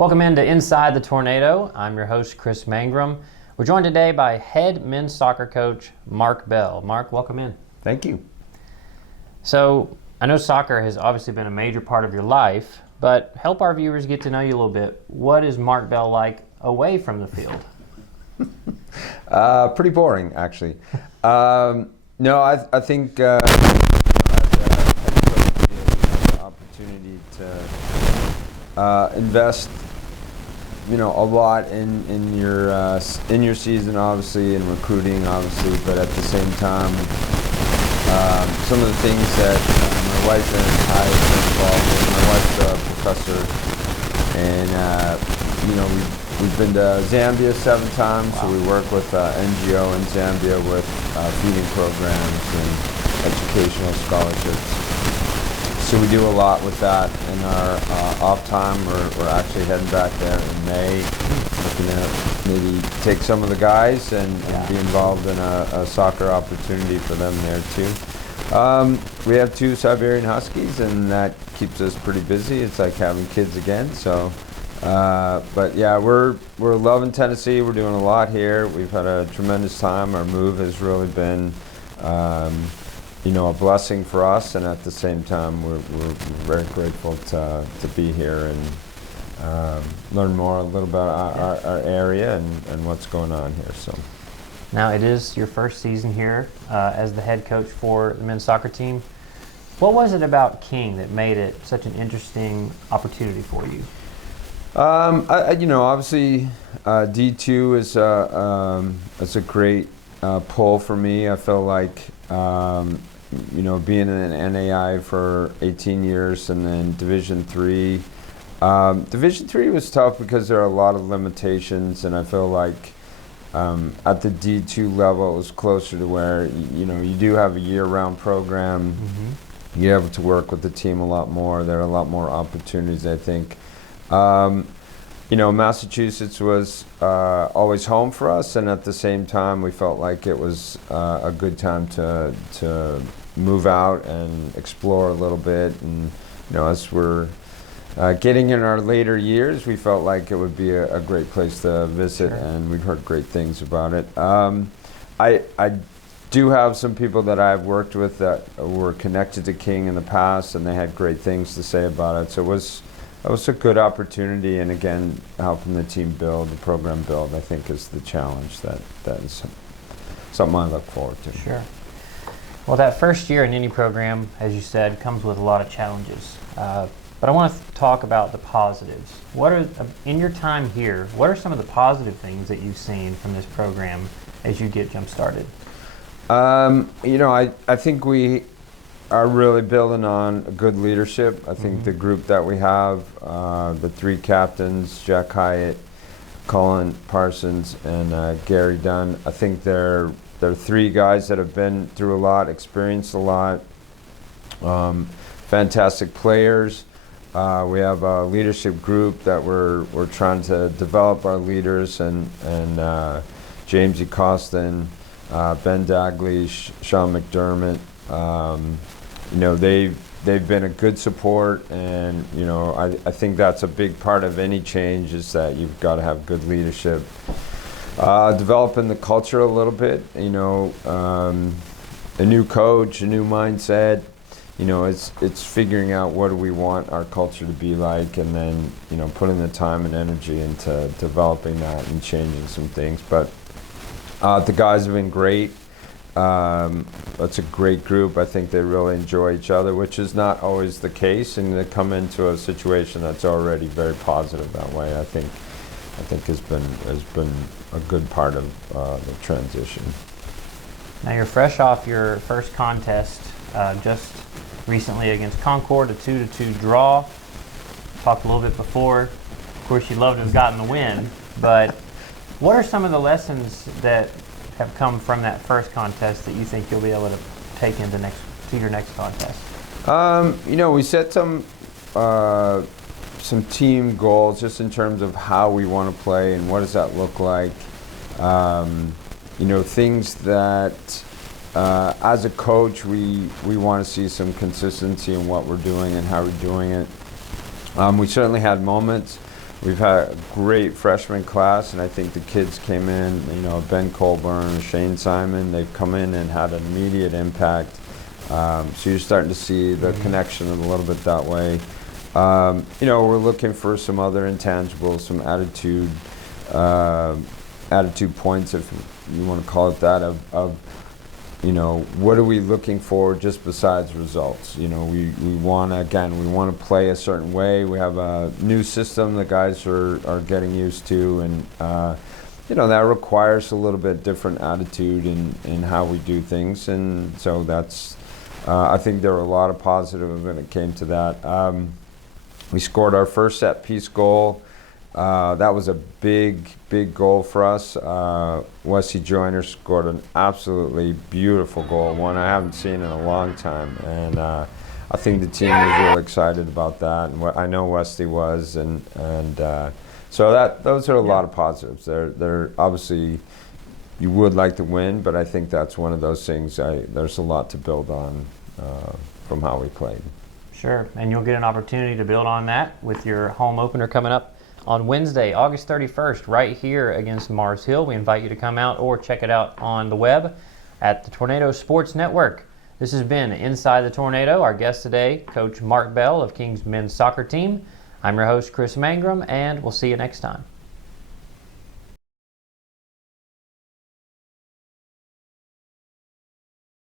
Welcome into Inside the Tornado. I'm your host, Chris Mangrum. We're joined today by head men's soccer coach, Mark Bell. Mark, welcome in. Thank you. So, I know soccer has obviously been a major part of your life, but help our viewers get to know you a little bit. What is Mark Bell like away from the field? Pretty boring, actually. No, I think as a head coach, you have the opportunity to invest, a lot in your season, obviously, and recruiting, obviously, but at the same time, some of the things that my wife and I have been involved with. My wife's a professor, and we've been to Zambia 7 times. Wow. So we work with NGO in Zambia with feeding programs and educational scholarships. So we do a lot with that in our off time. We're actually heading back there in May, looking to maybe take some of the guys and be involved in a soccer opportunity for them there too. We have 2 Siberian Huskies, and that keeps us pretty busy. It's like having kids again. So, but yeah, we're loving Tennessee. We're doing a lot here. We've had a tremendous time. Our move has really been a blessing for us, and at the same time, we're very grateful to be here and learn more a little about our area and what's going on here. So, now it is your first season here as the head coach for the men's soccer team. What was it about King that made it such an interesting opportunity for you? Obviously, D2 is a great pull for me. I feel like being in an NAI for 18 years and then Division 3. Division 3 was tough because there are a lot of limitations, and I feel like at the D2 level it was closer to where you do have a year-round program. Mm-hmm. You're able to work with the team a lot more. There are a lot more opportunities, I think. Massachusetts was always home for us, and at the same time we felt like it was a good time to move out and explore a little bit. And as we're getting in our later years, we felt like it would be a great place to visit. Sure. And we've heard great things about it. I do have some people that I've worked with that were connected to King in the past, and they had great things to say about it. So it was a good opportunity, and again, helping the team build, the program build, I think is the challenge that is something I look forward to. Sure. Well, that first year in any program, as you said, comes with a lot of challenges. But I want to talk about the positives. In your time here, what are some of the positive things that you've seen from this program as you get jump-started? I think we are really building on good leadership. I think the group that we have, the 3 captains, Jack Hyatt, Colin Parsons, and Gary Dunn, I think they're 3 guys that have been through a lot, experienced a lot, fantastic players. We have a leadership group that we're trying to develop our leaders, and James E. Costin, Ben Daglish, Sean McDermott. They've been a good support, and I think that's a big part of any change, is that you've got to have good leadership. Developing the culture a little bit, a new coach, a new mindset. It's figuring out what do we want our culture to be like, and then putting the time and energy into developing that and changing some things. But the guys have been great. It's a great group. I think they really enjoy each other, which is not always the case, and they come into a situation that's already very positive that way. I think has been a good part of the transition. Now you're fresh off your first contest just recently against Concord, a 2-2 draw. Talked a little bit before. Of course, you'd love to have gotten the win, but what are some of the lessons that have come from that first contest that you think you'll be able to take into your next contest? We set some team goals just in terms of how we want to play and what does that look like. Things that as a coach we want to see some consistency in what we're doing and how we're doing it. We certainly had moments We've had a great freshman class, and I think the kids came in, Ben Colburn, Shane Simon, they've come in and had an immediate impact. So you're starting to see the connection a little bit that way. We're looking for some other intangibles, some attitude points, if you want to call it that, of what are we looking for just besides results? We want to play a certain way. We have a new system the guys are getting used to, and that requires a little bit different attitude in how we do things, and so that's I think there were a lot of positives when it came to that. We scored our first set piece goal. That was a big goal for us. Wesley Joyner scored an absolutely beautiful goal, one I haven't seen in a long time, and I think the team was really excited about that, and I know Wesley was, and so those are a lot of positives. They're obviously, you would like to win, but I think that's one of those things. There's a lot to build on from how we played. Sure, and you'll get an opportunity to build on that with your home opener coming up on Wednesday, August 31st, right here against Mars Hill. We invite you to come out or check it out on the web at the Tornado Sports Network. This has been Inside the Tornado. Our guest today, Coach Mark Bell of Kings men's soccer team. I'm your host, Chris Mangrum, and we'll see you next time.